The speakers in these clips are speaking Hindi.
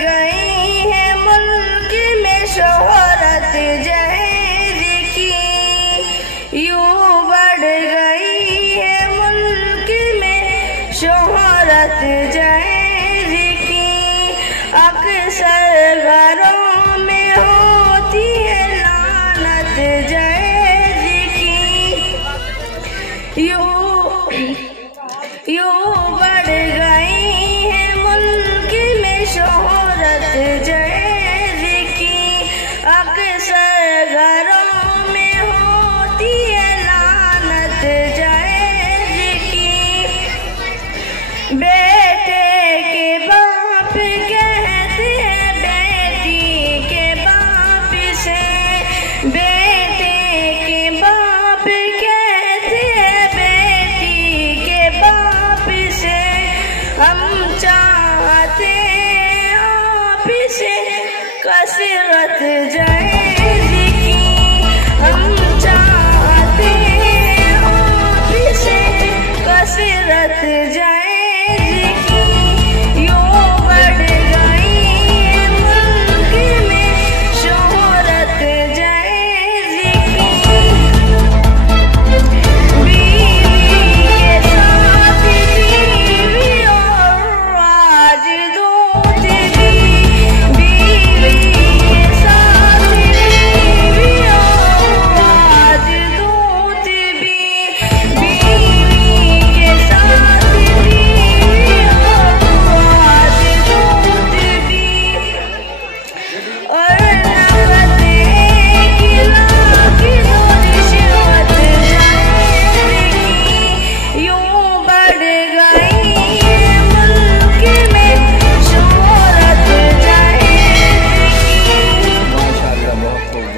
गई है मुल्क में शोहरत जहर की, यूं बढ़ गई है मुल्क में शोहरत जहर की। अक्सर घरों में होती है लानत जहर की, यूं बढ़ गई है मुल्क में शोहरत जहर की। अक्सर घरों में होती है लानत जहर की। बेटे के बाप कहते हैं बेटी के बाप से, बेटे के बाप कहते हैं बेटी के बाप से। हम चाहते आप से कसरत जहर की, हम चाहते आप से कसरत जहर की। यूं बढ़ गई मुल्क में शोहरत जहर की। बीवी के साथ बीवी और आज दूध भी, बीवी के साथ बीवी और आज दूध भी, बीवी के साथ बीवी और आज दूध भी। और नफरत की लागी रिश्वत जहर की, यूं बढ़ गई मुल्क में शोहरत जहर की। माशाअल्लाह, बहुत खूब,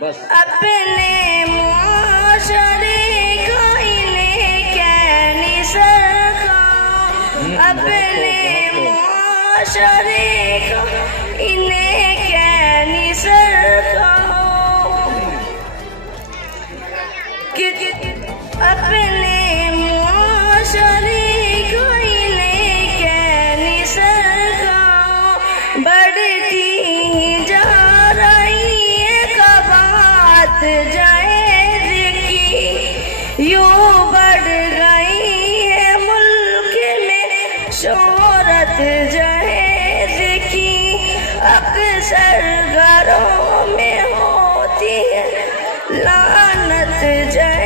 बस। अपने मुआशरे का इन्हें कहनी सरखाओ, अपने मुआशरे का इन्हें कहनी सरखाओ। अपने मुआशरे का इन्हें कहनी सरखाओ। बढ़ती जा रही है कबात जहर की, यूं बढ़ गई है मुल्क में शोहरत जहर की। अक्सर घरों में होती है लानत जहर